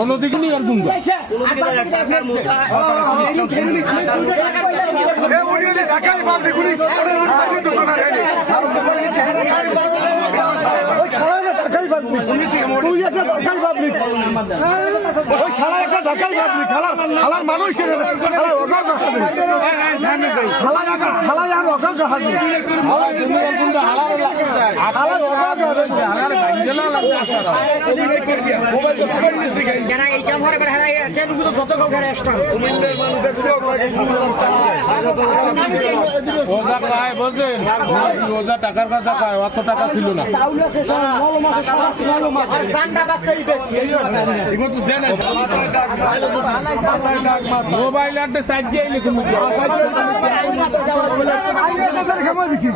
অন্যদিকে নিয়ে আর গুঙ্গা মানুষ ওজা খায় বোঝেন ওজা টাকার কথা খায় অত টাকা ছিল না মোবাইল সাইড দিয়ে লিখুন আইনে তাদের খেমা দিছি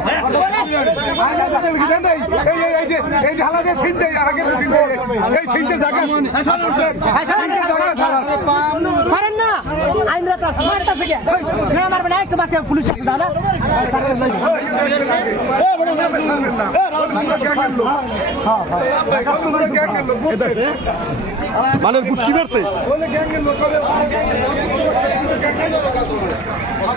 আইনে তাদের কি জানেন এই হালাতে ছিনতে আগে এই ছিনতে জায়গা না আইনরা তো মারটা ফিরে না মারবে না একটু বাকি পুলিশ আছে দাদা মানের বুটকি মারতে?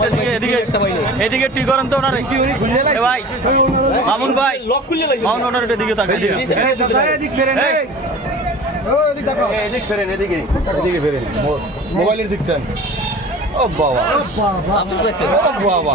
এদিকে এদিকে এদিকে ঠিক করেন তো ওনার এ ভাই। মামুন ভাই। মামুন ওনার এদিকে তাকে এদিকে। মোবাইলের দিকছেন ও বাবা। ও বাবা।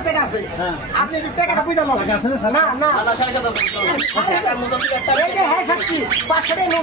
টাকা আছে। আপনি টাকাটা বুঝাল না না এই হ্যাঁ সাক্ষী পাঁচশো টাকা